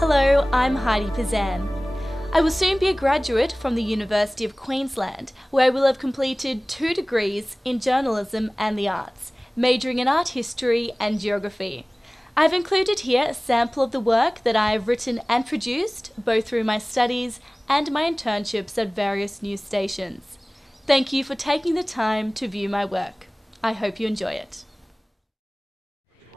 Hello, I'm Heidi Pozzan. I will soon be a graduate from the University of Queensland, where I will have completed 2 degrees in journalism and the arts, majoring in art history and geography. I've included here a sample of the work that I have written and produced, both through my studies and my internships at various news stations. Thank you for taking the time to view my work. I hope you enjoy it.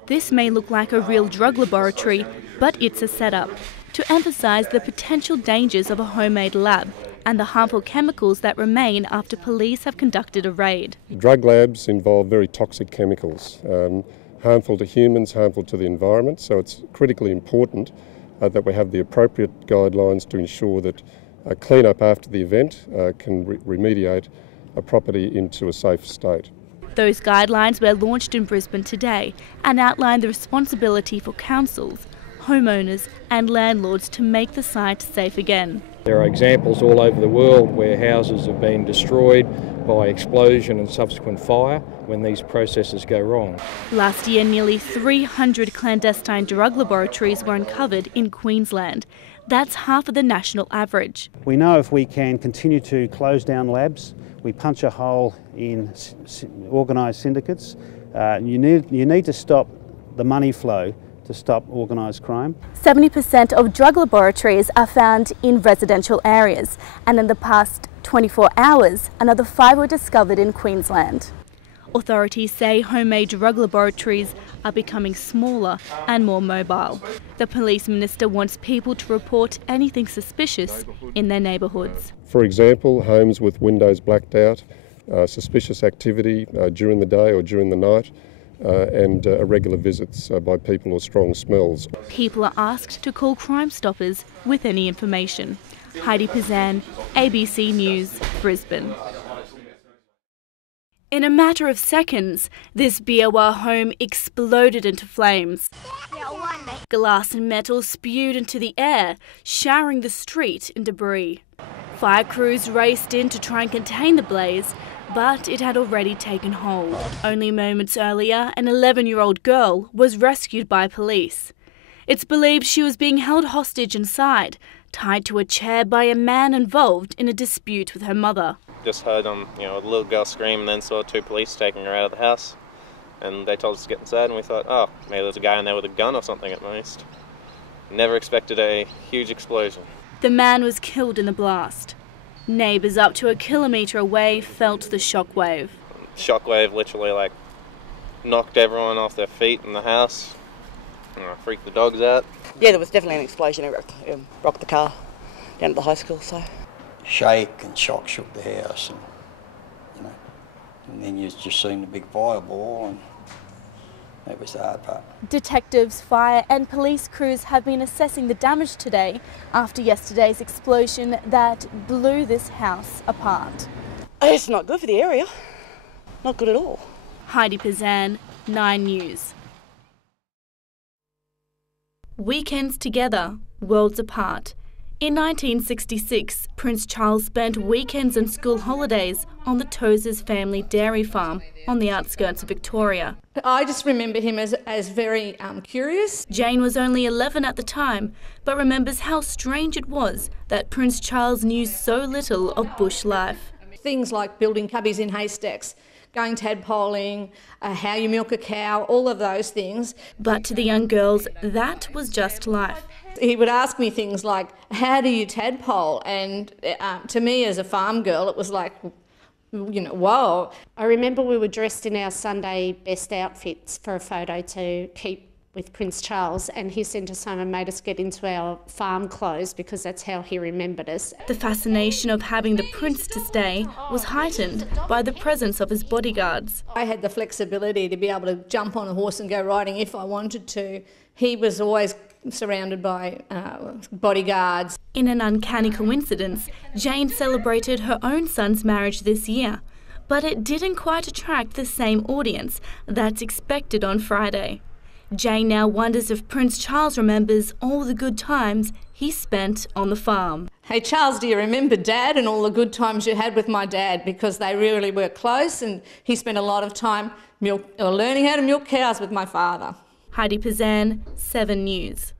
This may look like a real drug laboratory, but it's a setup to emphasise the potential dangers of a homemade lab and the harmful chemicals that remain after police have conducted a raid. Drug labs involve very toxic chemicals, harmful to humans, harmful to the environment, so it's critically important that we have the appropriate guidelines to ensure that clean-up after the event can remediate a property into a safe state. Those guidelines were launched in Brisbane today and outline the responsibility for councils, homeowners and landlords to make the site safe again. There are examples all over the world where houses have been destroyed by explosion and subsequent fire when these processes go wrong. Last year, nearly 300 clandestine drug laboratories were uncovered in Queensland. That's half of the national average. We know if we can continue to close down labs, we punch a hole in organised syndicates. You need to stop the money flow to stop organised crime. 70% of drug laboratories are found in residential areas, and in the past 24 hours, another 5 were discovered in Queensland. Authorities say homemade drug laboratories are becoming smaller and more mobile. The police minister wants people to report anything suspicious in their neighbourhoods. For example, homes with windows blacked out, suspicious activity during the day or during the night, and irregular visits by people or strong smells. People are asked to call Crime Stoppers with any information. Heidi Pozzan, ABC News, Brisbane. In a matter of seconds, this Biawa home exploded into flames. Glass and metal spewed into the air, showering the street in debris. Fire crews raced in to try and contain the blaze, but it had already taken hold. Only moments earlier, an 11-year-old girl was rescued by police. It's believed she was being held hostage inside, tied to a chair by a man involved in a dispute with her mother. Just heard a little girl scream and then saw 2 police taking her out of the house. And they told us to get inside and we thought, oh, maybe there's a guy in there with a gun or something at most. Never expected a huge explosion. The man was killed in the blast. Neighbours up to a kilometre away felt the shockwave. Shockwave literally knocked everyone off their feet in the house. Freaked the dogs out. Yeah, there was definitely an explosion. It rocked the car down at the high school. So shake and shock shook the house, and then you just seen the big fireball, and that was the hard part. Detectives, fire and police crews have been assessing the damage today after yesterday's explosion that blew this house apart. It's not good for the area. Not good at all. Heidi Pozzan, 9 News. Weekends together, worlds apart. In 1966, Prince Charles spent weekends and school holidays on the Tozers family dairy farm on the outskirts of Victoria. I just remember him as very curious. Jane was only 11 at the time, but remembers how strange it was that Prince Charles knew so little of bush life. Things like building cubbies in haystacks, going tadpoling, how you milk a cow, all of those things. But to the young girls, that was just life. He would ask me things like, how do you tadpole? And to me as a farm girl, it was like, whoa. I remember we were dressed in our Sunday best outfits for a photo to keep with Prince Charles, and he sent us home and made us get into our farm clothes because that's how he remembered us. The fascination of having the prince to stay was heightened by the presence of his bodyguards. I had the flexibility to be able to jump on a horse and go riding if I wanted to. He was always surrounded by bodyguards. In an uncanny coincidence, Jane celebrated her own son's marriage this year, but it didn't quite attract the same audience that's expected on Friday. Jane now wonders if Prince Charles remembers all the good times he spent on the farm. Hey Charles, do you remember Dad and all the good times you had with my dad? Because they really were close, and he spent a lot of time learning how to milk cows with my father. Heidi Pozzan, 7 News.